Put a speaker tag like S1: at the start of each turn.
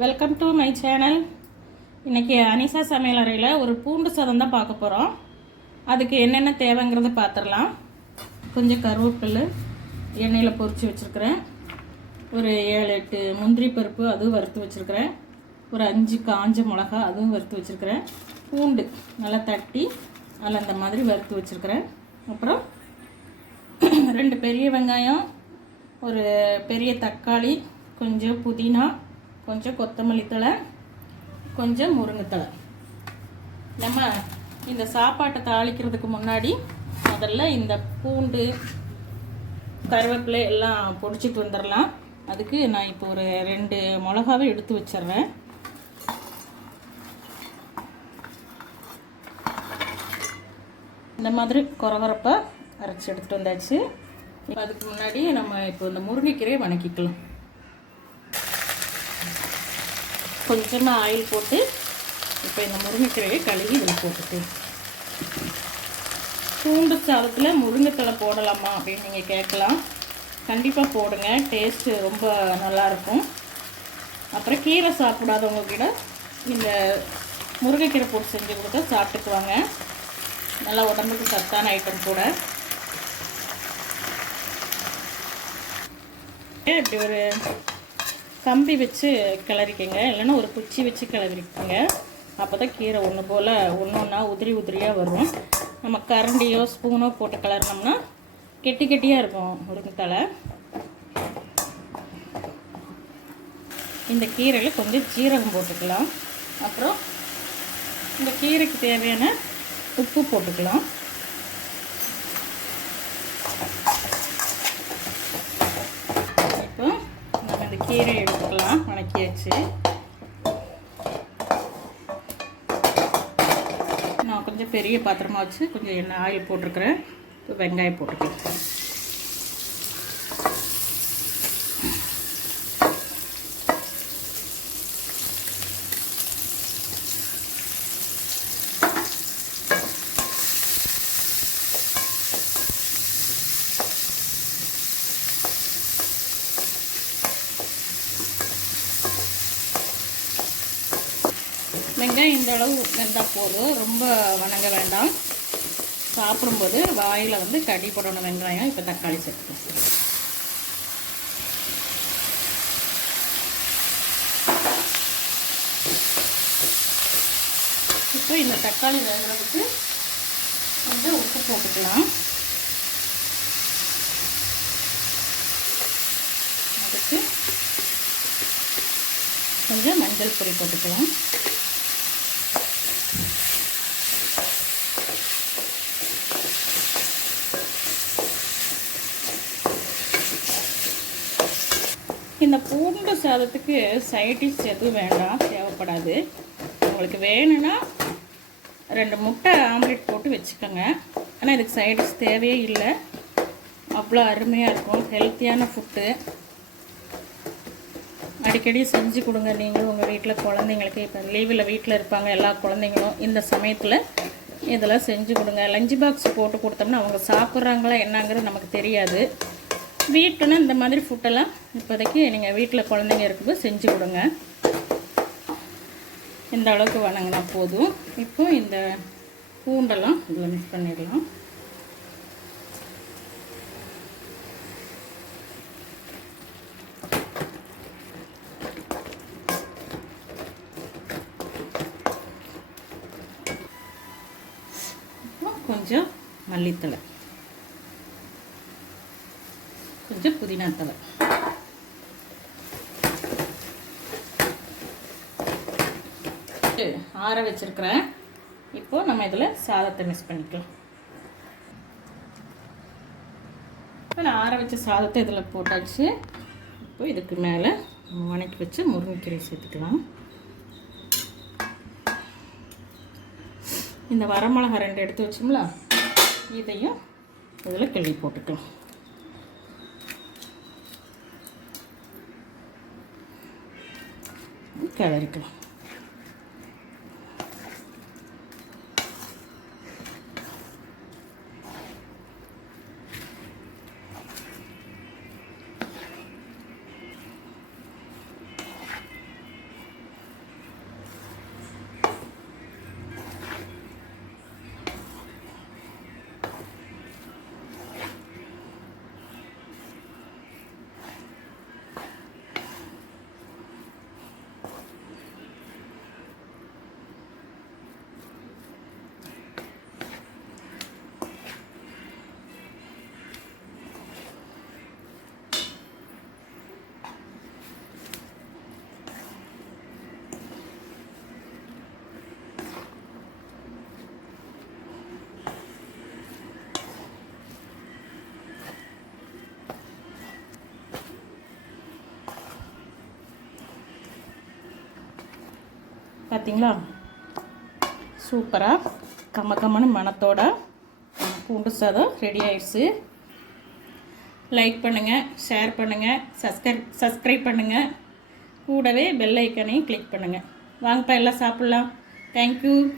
S1: Welcome to my channel இன்றைக்கி அனிசா சமையல் அறையில் ஒரு பூண்டு சாதம் தான் பார்க்க போகிறோம் அதுக்கு என்னென்ன தேவைங்கிறத பார்த்துடலாம். கொஞ்சம் கருவேப்பிலை எண்ணெயில் பொறிச்சு வச்சுருக்கிறேன். ஒரு ஏழு எட்டு முந்திரி பருப்பு அதுவும் வறுத்து வச்சுருக்கிறேன். ஒரு அஞ்சு காஞ்ச மிளகா அதுவும் வறுத்து வச்சுருக்கிறேன். பூண்டு நல்லா தட்டி அதில் அந்த மாதிரி வறுத்து வச்சுருக்கிறேன். அப்புறம் ரெண்டு பெரிய வெங்காயம் ஒரு பெரிய தக்காளி கொஞ்சம் புதினா கொஞ்சம் கொத்தமல்லி தழை கொஞ்சம் முருங்கைத்தழை. நம்ம இந்த சாப்பாட்டை தாளிக்கிறதுக்கு முன்னாடி முதல்ல இந்த பூண்டு கருவேப்பிலை எல்லாம் பொடிச்சிட்டு வந்துடலாம். அதுக்கு நான் இப்போ ஒரு ரெண்டு மிளகாவை எடுத்து வச்சிடுறேன். இந்த மாதிரி குறவரப்பாக அரைச்சி எடுத்துகிட்டு வந்தாச்சு. இப்போ அதுக்கு முன்னாடி நம்ம இப்போ இந்த முருங்கைக்கீரையை வணக்கிக்கலாம். கொஞ்சமாக ஆயில் போட்டு இப்போ இந்த முருங்கைக்கீரையை கழுவி இதில் போட்டுட்டு. பூண்டு சாதத்தில் முருங்கைத்தலை போடலாமா அப்படின்னு நீங்கள் கேட்கலாம். கண்டிப்பாக போடுங்க. டேஸ்ட்டு ரொம்ப நல்லாயிருக்கும் அப்புறம் கீரை சாப்பிடாதவங்க கூட இந்த முருங்கைக்கீரை போட்டு செஞ்சு கொடுத்தா சாப்பிட்டுக்குவாங்க. நல்லா உடம்புக்கு சத்தான ஐட்டம் கூட. இப்படி ஒரு கம்பி வச்சு கிளறிக்கங்க. இல்லைன்னா ஒரு குச்சி வச்சு கிளறிக்கங்க. அப்போ தான் கீரை ஒன்று போல் ஒன்று ஒன்றா உதிரி உதிரியாக வரும். நம்ம கரண்டியோ ஸ்பூனோ போட்டு கிளறினோம்னா கெட்டி கெட்டியாக இருக்கும் முருங்கைத்தலை இந்த கீரையில் கொஞ்சம் ஜீரகம் போட்டுக்கலாம். அப்புறம் இந்த கீரைக்கு தேவையான உப்பு போட்டுக்கலாம் இப்போ நம்ம இந்த கீரை எடுத்துக்கலாம். வணக்கியாச்சு. நான் கொஞ்சம் பெரிய பாத்திரமா வச்சு கொஞ்சம் எண்ணெய் ஆயில் போட்டிருக்கிறேன். இப்போ வெங்காயம் போட்டுக்கிறேன் வெங்காயம் இந்த அளவு வெந்தால் போதும். ரொம்ப வணங்க வேண்டாம். சாப்பிடும்போது வாயில் வந்து கடிப்படணும் வெங்காயம். இப்போ தக்காளி சேர்த்துக்கலாம். இப்போ இந்த தக்காளி வேகிறதுக்கு கொஞ்சம் உப்பு போட்டுக்கலாம். அதுக்கு கொஞ்சம் மஞ்சள் பொடி போட்டுக்கலாம் இந்த பூண்டு சாதத்துக்கு சைடிஷ் எதுவும் வேண்டாம் தேவைப்படாது. உங்களுக்கு வேணும்னா ரெண்டு முட்டை ஆம்லெட் போட்டு வச்சுக்கோங்க. ஆனால் இதுக்கு சைடிஷ் தேவையே இல்லை. அவ்வளோ அருமையாக இருக்கும். ஹெல்த்தியான ஃபுட்டு. அடிக்கடி செஞ்சு கொடுங்க. நீங்களும் உங்கள் வீட்டில் குழந்தைங்களுக்கு. இப்போ லீவில் வீட்டில் இருப்பாங்க எல்லா குழந்தைங்களும். இந்த சமயத்தில் இதெல்லாம் செஞ்சு கொடுங்க. லஞ்ச் பாக்ஸ் போட்டு கொடுத்தோம்னா அவங்க சாப்பிட்றாங்களா என்னங்கிறது நமக்கு தெரியாது. ஸ்வீட்டுன்னு இந்த மாதிரி ஃபுட்டெல்லாம் இப்போதைக்கு நீங்கள் வீட்டில் குழந்தைங்க இருக்கும்போது செஞ்சு கொடுங்க. இந்த அளவுக்கு வணங்கினா போதும். இப்போ இந்த பூண்டெல்லாம் இதில் மிக்ஸ் பண்ணிடலாம். கொஞ்சம் மல்லித்தலை கொஞ்சம் புதினா தலை ஆற வச்சிருக்கிறேன். இப்போ நம்ம இதில் சாதத்தை மிக்ஸ் பண்ணிக்கலாம். இப்போ ஆற வச்ச சாதத்தை இதில் போட்டாச்சு. இப்போ இதுக்கு மேலே வணக்கி வச்சு முருங்கைக்கீரை சேர்த்துக்கலாம். இந்த வரமிளகா ரெண்டு எடுத்து வச்சோம்ல இதையும் இதில் கிள்ளி போட்டுக்கலாம். கிளறிக்கலாம் பார்த்தீங்களா சூப்பராக கம்ம கம்மனு மணத்தோட பூண்டு சாதம் ரெடி ஆயிடுச்சு. லைக் பண்ணுங்கள் ஷேர் பண்ணுங்கள் சப்ஸ்கிரைப் சப்ஸ்கிரைப் பண்ணுங்கள் கூடவே பெல் ஐக்கனையும் கிளிக் பண்ணுங்கள் வாங்கப்பா எல்லாம் சாப்பிட்லாம். தேங்க்யூ